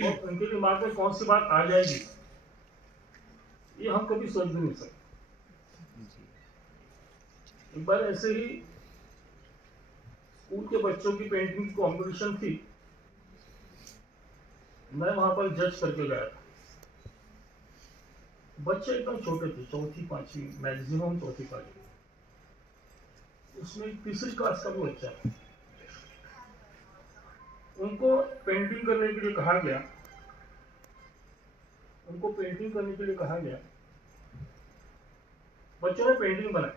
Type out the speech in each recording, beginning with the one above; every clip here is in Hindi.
और उनके दिमाग में कौन सी बात आ जाएगी ये हम कभी सोच भी नहीं सकते। एक बार ऐसे ही स्कूल के बच्चों की पेंटिंग की कॉम्पिटिशन थी, मैं वहां पर जज करके गया था। बच्चे एकदम छोटे थे, चौथी पांचवी, मैक्सिमम चौथी पांचवी। उसमें एक तीसरी क्लास का भी बच्चा है। उनको पेंटिंग करने के लिए कहा गया, बच्चों ने पेंटिंग बनाई।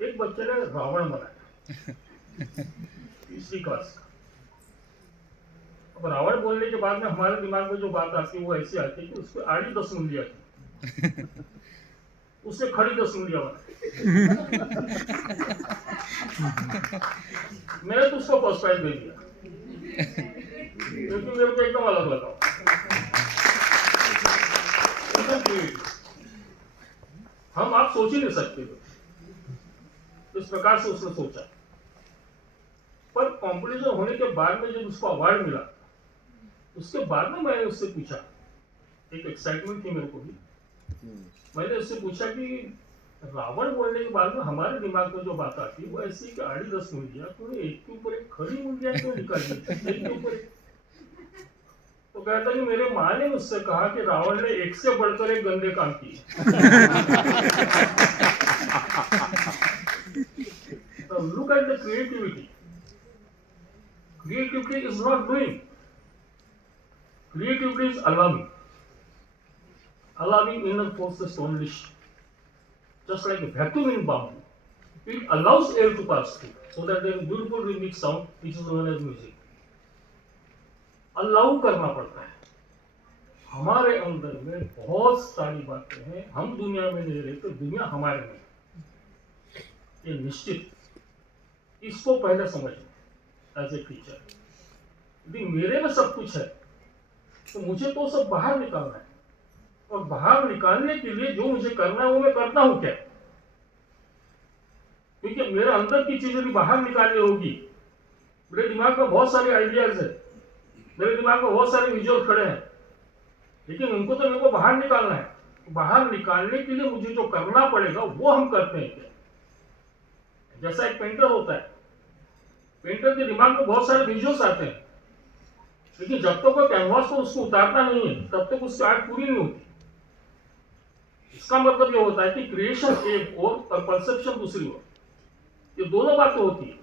एक बच्चे ने रावण बनाया, तीसरी क्लास का। अब रावण बोलने के बाद में हमारे दिमाग में जो बात आती है वो ऐसी आती है कि उसको आड़ी 10 उंगलियां थी, उससे खड़ी 10 उंगलियां बनाई। मैंने तो उसको फर्स्ट प्राइज दे दिया, क्योंकि मेरे को एकदम अलग लगा। हम आप सोच ही नहीं सकते थे इस प्रकार से उसने सोचा। पर कॉम्पिटिशन होने के बाद में जब उसको अवार्ड मिला, उसके बाद में मैंने उससे पूछा, एक एक्साइटमेंट थी मेरे को भी। मैंने उससे पूछा कि रावण बोलने के बाद में हमारे दिमाग में जो बात आती है वो ऐसी कि आड़ी 10 उंगलियां, तूने एक के ऊपर एक खड़ी उंगलियां क्यों निकाली, एक के ऊपर एक? तो कहता कि मेरे माँ ने मुझसे कहा कि रावण ने एक से बढ़कर एक गंदे काम किए। So look at the creativity. Creativity is not doing. Creativity is allowing. Allowing inner forces to unleash. Just like a vacuum in bamboo. It allows air to pass through so that there is beautiful rhythmic sound which is known as music. Allow करना पड़ता है। हमारे अंदर में बहुत सारी बातें हैं, हम दुनिया में नहीं रहते, दुनिया हमारे में, ये निश्चित। इसको पहले समझना एज ए टीचर। यदि मेरे में सब कुछ है तो मुझे तो सब बाहर निकालना है, और बाहर निकालने के लिए जो मुझे करना है वो मैं करता हूं क्या? क्योंकि मेरे अंदर की चीज यदि बाहर निकालनी होगी, मेरे दिमाग में बहुत सारे आइडियाज है, मेरे दिमाग में बहुत सारे विजुअल खड़े हैं, लेकिन उनको तो मेरे को बाहर निकालना है। बाहर निकालने के लिए मुझे जो करना पड़ेगा वो हम करते हैं क्या? जैसा एक पेंटर होता है, पेंटर के दिमाग में बहुत सारे विजुअल्स आते हैं, लेकिन जब तक वो कैनवास को उसको उतारता नहीं है तब तक उसकी आर्ट पूरी नहीं होती। इसका मतलब ये होता है कि क्रिएशन एक और परसेप्शन दूसरी ओर, ये दोनों बातें होती है।